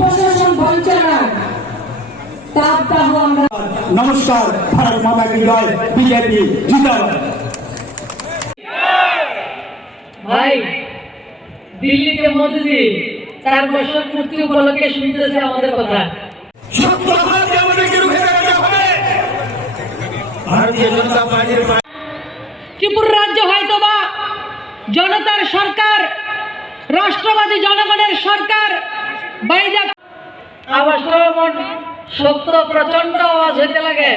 অপশাসন বঞ্চনার তাপদাহ আমরা। নমস্কার, ভারত মাতা কি জয়, বিজেপি জিন্দাবাদ। ভাই, দিল্লিতে মোদীজি 4 বছর পূর্তি উপলক্ষে শুনতেছে আমাদের কথা। ত্রিপুরা রাজ্য হয়তোবা জনতার সরকার, রাষ্ট্রবাদী জনগণের সরকার, আওয়াজ শক্ত প্রচন্ড আওয়াজ হইতে লাগে।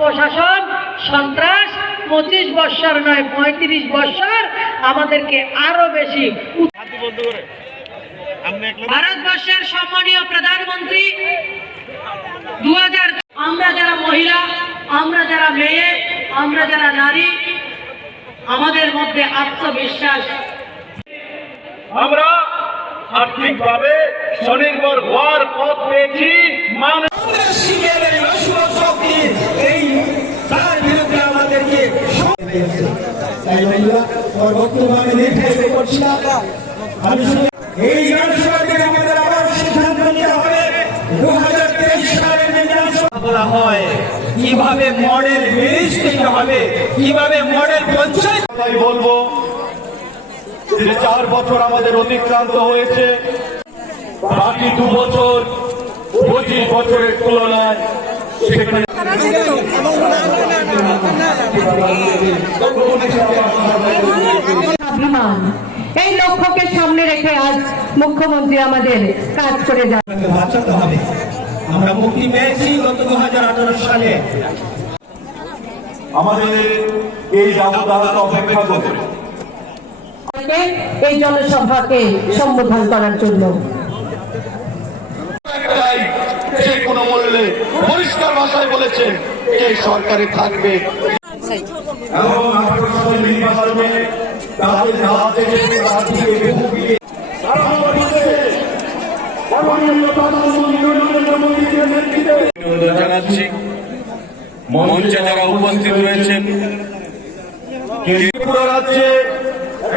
প্রশাসন সন্ত্রাস 25 বছর নয় 35 বছর আমাদেরকে আরো বেশি। ভারতবর্ষের সম্মানীয় প্রধানমন্ত্রী 2000 আমরা যারা মহিলা, আমরা যারা মেয়ে, আমরা যারা নারী, আমাদের মধ্যে আত্মবিশ্বাস, আমরা আর্থিকভাবে স্বনির্ভর হওয়ার পথ পেয়েছি। কিভাবে মডেল মিনিস্ট্রি হবে, কিভাবে মডেল পঞ্চায়েত। তাই বলবো যে 4 বছর আমাদের অতিক্রান্ত হয়েছে, বাকি 2 বছর 25 বছরের তুলনায় সেখানে অভিমান, এই লক্ষ্যকে সামনে রেখে আজ মুখ্যমন্ত্রী আমাদের কাজ করে বাঁচাতে হবে। আমরা মুক্তি পেয়েছি গত 2018 সালে। আমাদের এই যাবতীয় অপেক্ষা করতে এই জনসভাকে সম্বোধন করার জন্য যে কোনো মূল্যে পরিষ্কার ভাষায় বলেছেন এই সরকারে থাকবে এবং নির্বাচনে তাদের জানাচ্ছি মঞ্চে যারা উপস্থিত রয়েছেন। ত্রিপুরা রাজ্যে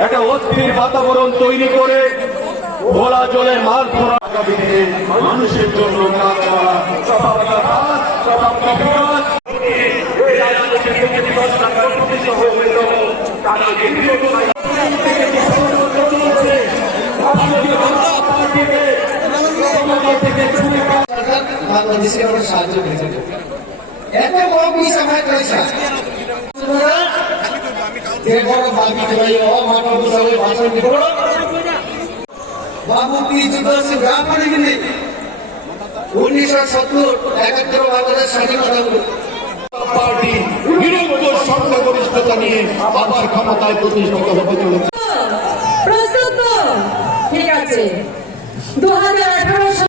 একটা অস্থির বাতাবরণ তৈরি করে খোলা জলে মাছ ধরা, মানুষের জন্য কাজ করা, বাংলাদেশে আমরা সাহায্য করেছি। এত বড় পয়সা ভাই পয়সা যে বড় বাকি ভাই ও মানব সবাই ভাষণ দিব বাবু কি যুদ্ধ সে গা পড়ে গেলে 1970 71 বাংলাদেশ স্বাধীনতা হলো। পার্টি নিরন্তর সংখ্যাগরিষ্ঠতা নিয়ে আবার ক্ষমতায় প্রতিষ্ঠিত হতে চলেছে। প্রস্তুত? ঠিক আছে। 2018